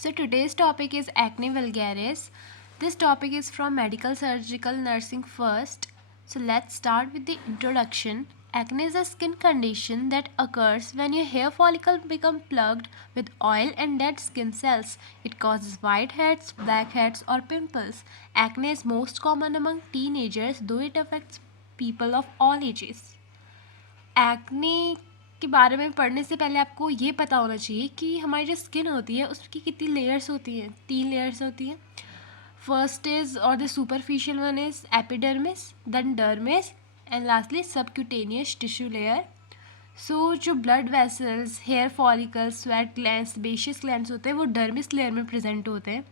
So today's topic is acne vulgaris. This topic is from medical surgical nursing first. So let's start with the introduction. Acne is a skin condition that occurs when your hair follicle become plugged with oil and dead skin cells. It causes whiteheads, blackheads or pimples. Acne is most common among teenagers, though it affects people of all ages. Acne के बारे में पढ़ने से पहले आपको ये पता होना चाहिए कि हमारी जो स्किन होती है उसकी कितनी लेयर्स होती हैं। 3 लेयर्स होती हैं। First is or the superficial one is epidermis, then dermis and lastly subcutaneous tissue layer. So जो blood vessels, hair follicles, sweat glands, sebaceous glands होते हैं वो डर्मिस लेयर में प्रेजेंट होते हैं।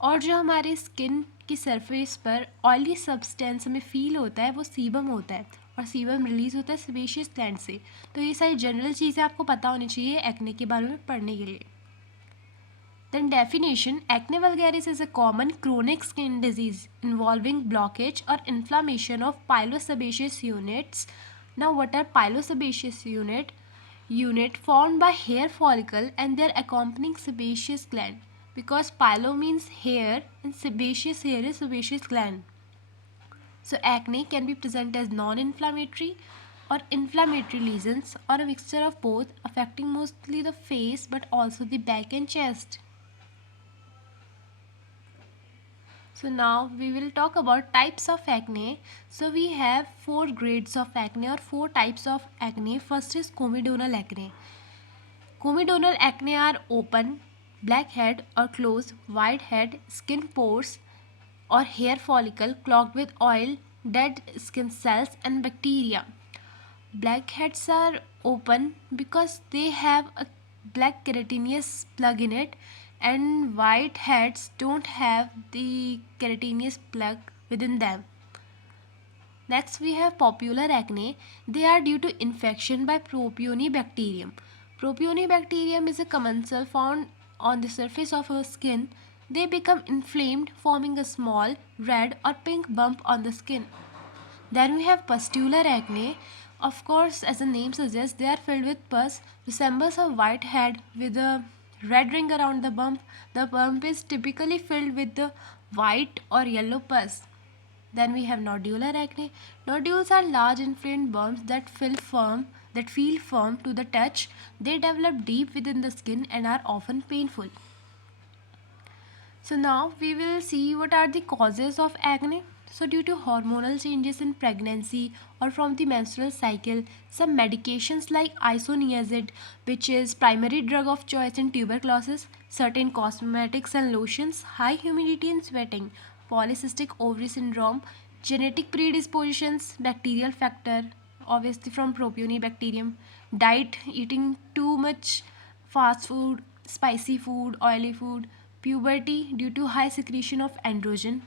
और जो हमारी स्किन की सरफेस पर ऑयली सब्सटेंस हमें फील होता है वो सीबम होता है, और सीबम रिलीज होता है सेबेशियस ग्लैंड से। तो ये सारी जनरल चीज़ें आपको पता होनी चाहिए एक्ने के बारे में पढ़ने के लिए। Then definition: acne vulgaris is a common chronic skin disease involving blockage or inflammation of pilosebaceous units. Now what are pilosebaceous unit? Unit formed by hair follicle and their accompanying sebaceous gland, because pilo means hair and sebaceous hair is sebaceous gland. So acne can be present as non-inflammatory or inflammatory lesions or a mixture of both, affecting mostly the face but also the back and chest. So now we will talk about types of acne. So we have 4 grades of acne or 4 types of acne. First is comedonal acne. Comedonal acne are open, blackhead or closed, whitehead, skin pores or hair follicle clogged with oil, dead skin cells and bacteria. Blackheads are open because they have a black keratinous plug in it, and whiteheads don't have the keratinous plug within them. Next we have popular acne. They are due to infection by Propionibacterium. Propionibacterium is a commensal found on the surface of our skin. They become inflamed, forming a small red or pink bump on the skin. Then we have pustular acne. Of course, as the name suggests, they are filled with pus, resembles a whitehead with a red ring around the bump. The bump is typically filled with the white or yellow pus. Then we have nodular acne. Nodules are large inflamed bumps that feel firm to the touch. They develop deep within the skin and are often painful. So now we will see what are the causes of acne. So due to hormonal changes in pregnancy or from the menstrual cycle, some medications like isoniazid, which is primary drug of choice in tuberculosis, certain cosmetics and lotions, high humidity and sweating, polycystic ovary syndrome, genetic predispositions, bacterial factor, obviously from Propionibacterium, diet, eating too much fast food, spicy food, oily food, puberty due to high secretion of androgen.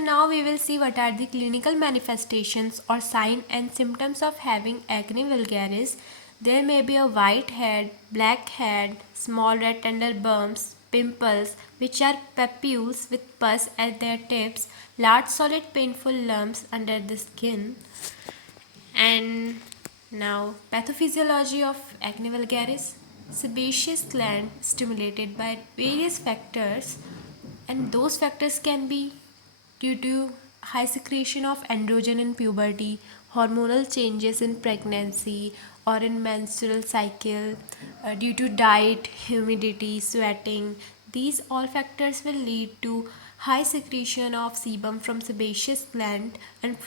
Now we will see what are the clinical manifestations or signs and symptoms of having acne vulgaris. There may be a white head, black head, small red tender bumps, pimples which are papules with pus at their tips, large solid painful lumps under the skin. And now pathophysiology of acne vulgaris. Sebaceous gland stimulated by various factors, and those factors can be due to high secretion of androgen in puberty, hormonal changes in pregnancy or in menstrual cycle, due to diet, humidity, sweating. These all factors will lead to high secretion of sebum from sebaceous gland and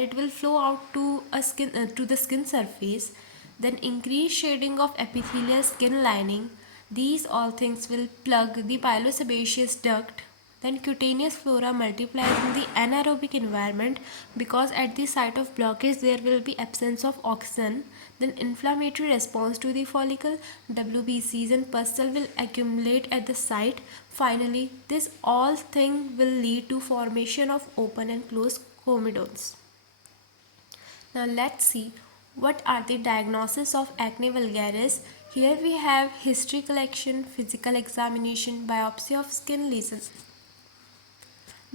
it will flow out to the skin surface. Then increased shading of epithelial skin lining. These all things will plug the pilosebaceous duct. Then cutaneous flora multiplies in the anaerobic environment because at the site of blockage there will be absence of oxygen. Then inflammatory response to the follicle, WBCs and pus cell will accumulate at the site. Finally, this all thing will lead to formation of open and closed comedones. Now let's see what are the diagnosis of acne vulgaris. Here we have history collection, physical examination, biopsy of skin lesions.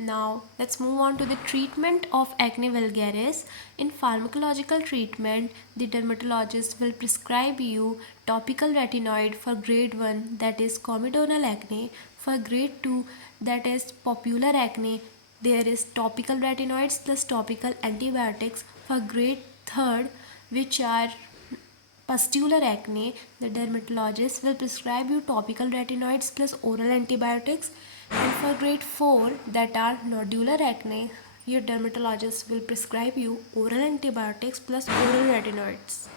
Now let's move on to the treatment of acne vulgaris. In pharmacological treatment, the dermatologist will prescribe you topical retinoid for grade 1, that is comedonal acne, for grade 2, that is popular acne. There is topical retinoids plus topical antibiotics. For grade 3, which are Pustuler acne, the dermatologist will prescribe you topical retinoids plus oral antibiotics. And for grade 4, that are nodular acne, your dermatologist will prescribe you oral antibiotics plus oral retinoids.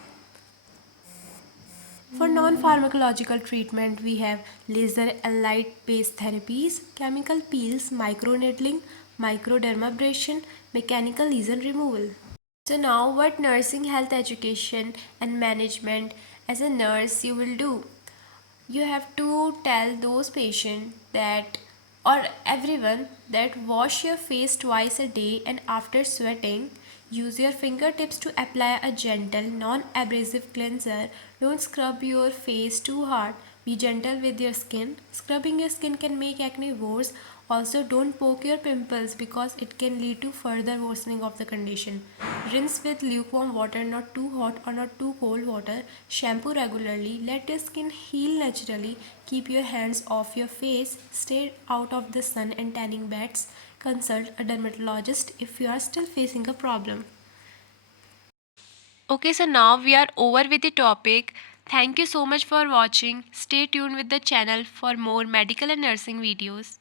For non-pharmacological treatment, we have laser and light-based therapies, chemical peels, microneedling, microdermabrasion, mechanical lesion removal. So now what nursing health education and management as a nurse you will do? You have to tell those patients that or everyone that wash your face twice a day and after sweating use your fingertips to apply a gentle non-abrasive cleanser. Don't scrub your face too hard. Be gentle with your skin. Scrubbing your skin can make acne worse. Also, don't poke your pimples because it can lead to further worsening of the condition. Rinse with lukewarm water, not too hot or not too cold water. Shampoo regularly. Let your skin heal naturally. Keep your hands off your face. Stay out of the sun and tanning beds. Consult a dermatologist if you are still facing a problem. Okay, so now we are over with the topic. Thank you so much for watching. Stay tuned with the channel for more medical and nursing videos.